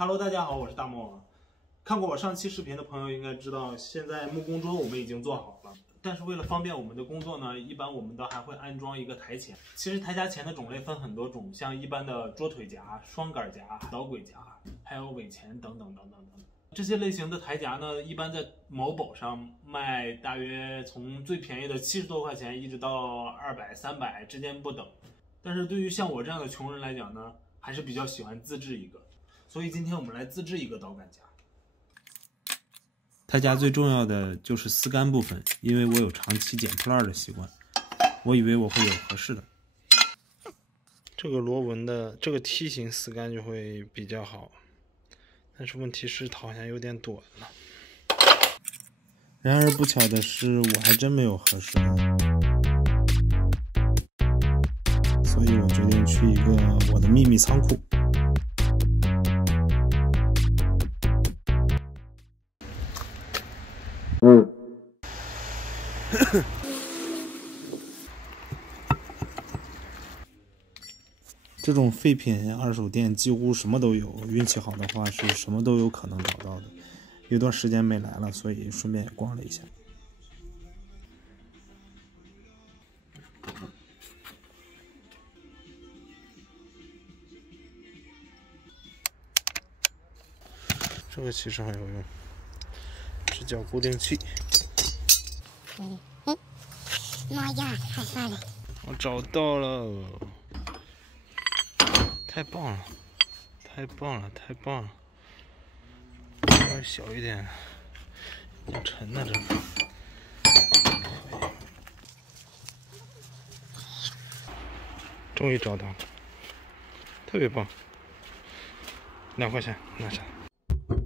Hello， 大家好，我是大漠。看过我上期视频的朋友应该知道，现在木工桌我们已经做好了。但是为了方便我们的工作呢，一般我们都还会安装一个台钳。其实台夹钳的种类分很多种，像一般的桌腿夹、双杆夹、导轨夹，还有尾钳等等等等等等。这些类型的台夹呢，一般在某宝上卖，大约从最便宜的70多块钱，一直到200、300之间不等。但是对于像我这样的穷人来讲呢，还是比较喜欢自制一个。所以今天我们来自制一个导杆夹。台夹最重要的就是丝杆部分，因为我有长期捡破烂的习惯，我以为我会有合适的。这个螺纹的这个梯形丝杆就会比较好，但是问题是它好像有点短了。然而不巧的是，我还真没有合适的，所以我决定去一个我的秘密仓库。这种废品二手店几乎什么都有，运气好的话是什么都有可能找到的。有段时间没来了，所以顺便也逛了一下。这个其实很有用，直角固定器。妈呀，害怕了！我找到了，太棒了，太棒了，太棒了！稍微小一点，有点沉呢，这个。终于找到了，特别棒，2块钱拿下。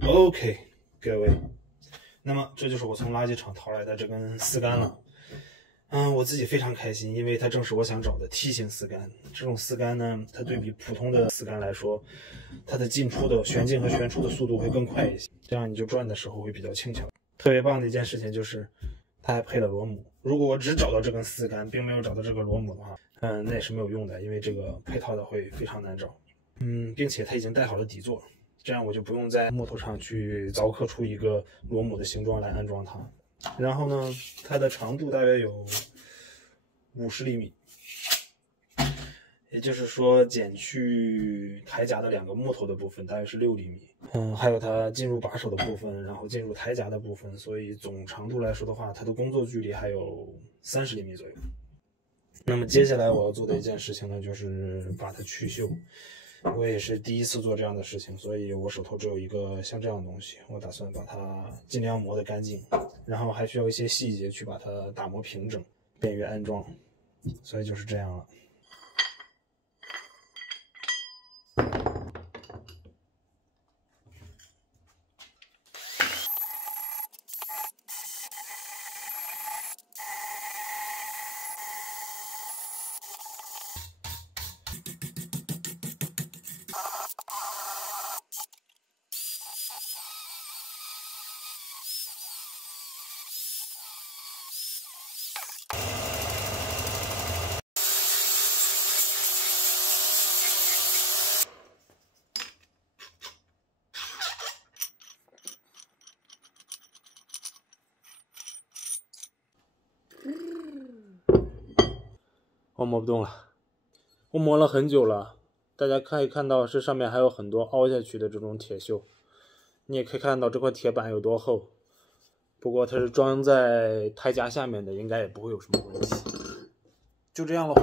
OK， 各位，那么这就是我从垃圾场淘来的这根丝杆了。我自己非常开心，因为它正是我想找的梯形丝杆。这种丝杆呢，它对比普通的丝杆来说，它的进出的旋进和旋出的速度会更快一些，这样你就转的时候会比较轻巧。特别棒的一件事情就是，它还配了螺母。如果我只找到这根丝杆，并没有找到这个螺母的话，那也是没有用的，因为这个配套的会非常难找。并且它已经带好了底座，这样我就不用在木头上去凿刻出一个螺母的形状来安装它。然后呢，它的长度大约有50厘米，也就是说减去台夹的2个木头的部分大约是6厘米。还有它进入把手的部分，然后进入台夹的部分，所以总长度来说的话，它的工作距离还有30厘米左右。那么接下来我要做的一件事情呢，就是把它去锈。我也是第一次做这样的事情，所以我手头只有一个像这样的东西，我打算把它尽量磨得干净，然后还需要一些细节去把它打磨平整，便于安装，所以就是这样了。我磨不动了，我磨了很久了，大家可以看到这上面还有很多凹下去的这种铁锈，你也可以看到这块铁板有多厚，不过它是装在台夹下面的，应该也不会有什么问题。就这样咯。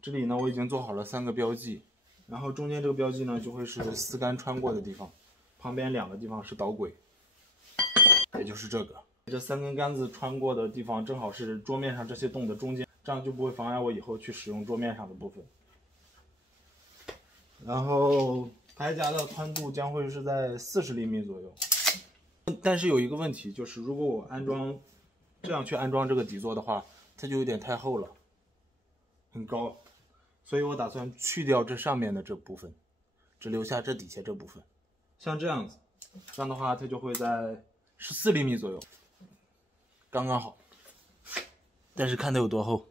这里呢我已经做好了3个标记，然后中间这个标记呢就会是丝杆穿过的地方，旁边2个地方是导轨，也就是这个。这3根杆子穿过的地方正好是桌面上这些洞的中间，这样就不会妨碍我以后去使用桌面上的部分。然后台夹的宽度将会是在40厘米左右，但是有一个问题，就是如果我这样去安装这个底座的话，它就有点太厚了，很高，所以我打算去掉这上面的这部分，只留下这底下这部分，像这样子，这样的话它就会在14厘米左右。刚刚好，但是看它有多厚。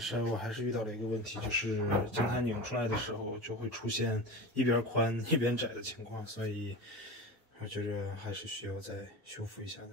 但是我还是遇到了一个问题，就是将它拧出来的时候就会出现一边宽一边窄的情况，所以我觉着还是需要再修复一下的。